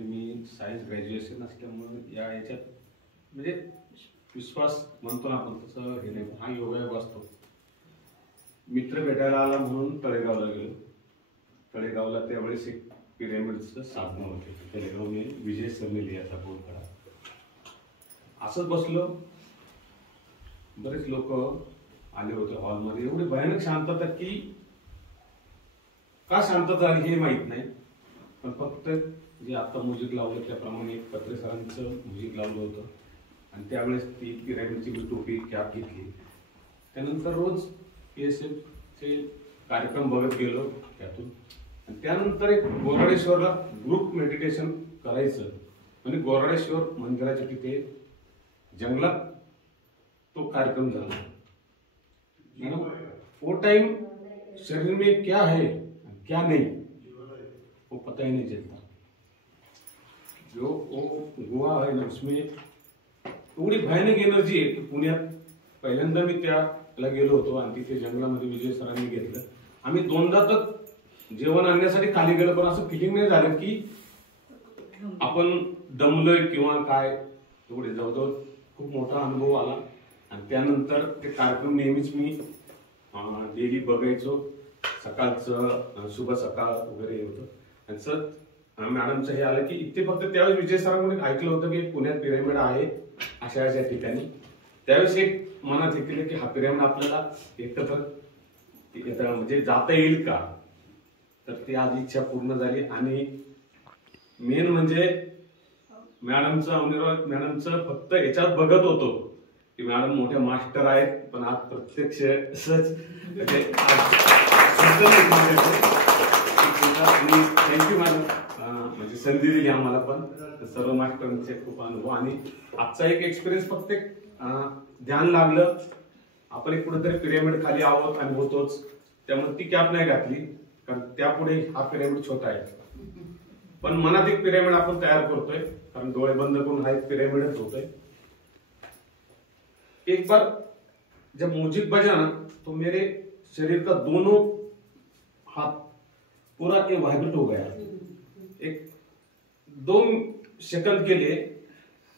म्हणजे मी science graduation असल्यामुळे याच्यात म्हणजे विश्वास म्हणतो ना आपण तसं हे नाही, हा योगायोग असतो. मित्र भेटायला आला म्हणून तळेगावला गेलो. तळेगावला त्यावेळेस एक पिरॅमिडचं साधनं होते, तळेगावने विजय सरने लिहायचा बोर्ड करा. असंच बसलो, बरेच लोक आले होते हॉलमध्ये. एवढी भयानक शांतता की का शांतता आली हे माहित नाही, पण फक्त जे आता म्युझिक लावलं त्याप्रमाणे पत्रे सरांचं म्युझिक लावलं होतं आणि त्यावेळेस ती पिरॅमिडची मी टोपी कॅप घेतली. त्यानंतर रोज PSF चे कार्यक्रम बघत गेलो त्यातून. आणि त्यानंतर एक गोराडेश्वरला ग्रुप मेडिटेशन करायचं म्हणजे गोराडेश्वर मंदिराच्या तिथे जंगलात तो कार्यक्रम झाला. वो टाइम शरीर में क्या है क्या नहीं वो पता ही नहीं चलता. जो वो गुहा है ना उसमें एवढी भयानक एनर्जी आहे की पुण्यात पहिल्यांदा मी त्याला गेलो होतो आणि तिथे जंगलामध्ये विजय सरांनी घेतलं. आम्ही दोनदा तर जेवण आणण्यासाठी खाली गेलो, पण असं फिलिंग नाही झालं की आपण दमलोय किंवा काय. एवढे जवळजवळ खूप मोठा अनुभव आला. आणि त्यानंतर ते कार्यक्रम नेहमीच मी डेली बघायचो. सकाळचं शुभ सकाळ वगैरे होतं. आणि सर मॅडमचं हे आलं की इथे फक्त त्यावेळेस विजय सरांकडे ऐकलं होतं की पुण्यात पिरॅमिड आहे अशा अशा ठिकाणी. त्यावेळेस एक मनात हे केलं की हा पिरॅमिड आपल्याला एकत्र म्हणजे जाता येईल का. तर ती आज इच्छा पूर्ण झाली. आणि मेन म्हणजे मॅडमचं फक्त याच्यात बघत होतो की मॅडम मोठ्या मास्टर आहेत, पण आज प्रत्यक्ष थँक्यू मॅडम. म्हणजे संधी दिली आम्हाला पण सर्व मास्टरांचे खूप अनुभव. आणि आजचा एक एक्सपिरियन्स फक्त ध्यान लागलं आपण एक कुठेतरी पिरॅमिड खाली आहोत आणि होतोच, त्यामुळे ती कॅप नाही घातली कारण त्यापुढे हा पिरॅमिड छोटा आहे. पण मनात एक पिरॅमिड आपण तयार करतोय कारण डोळे बंद करून हा एक पिरॅमिडच होतोय. एक बार जब म्यूजिक बजा ना तो मेरे शरीर का दोनों हाथ पूरा के वाइब्रेट हो गया एक 2 सेकंड के लिए.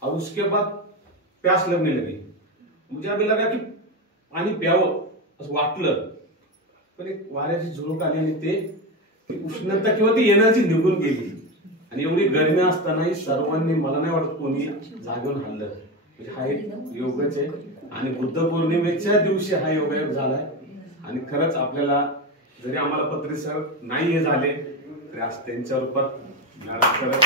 और उसके बाद प्यास लगने लगी. मुझे अभी लगा की पाणी प्यावं असं वाटलं, पण एक वाऱ्याची झुळूक आली आणि ते उष्णता किंवा ती एनर्जी निघून गेली. आणि एवढी गरमी असतानाही सर्वांनी, मला नाही वाटत कोणी जागून हल्लं. म्हणजे हा एक योगच आहे. आणि बुद्ध पौर्णिमेच्या दिवशी हा योगायोग झालाय. आणि खरंच आपल्याला जरी आम्हाला पत्रे सर नाही हे झाले तरी आज त्यांच्या रूपात मॅडम खरंच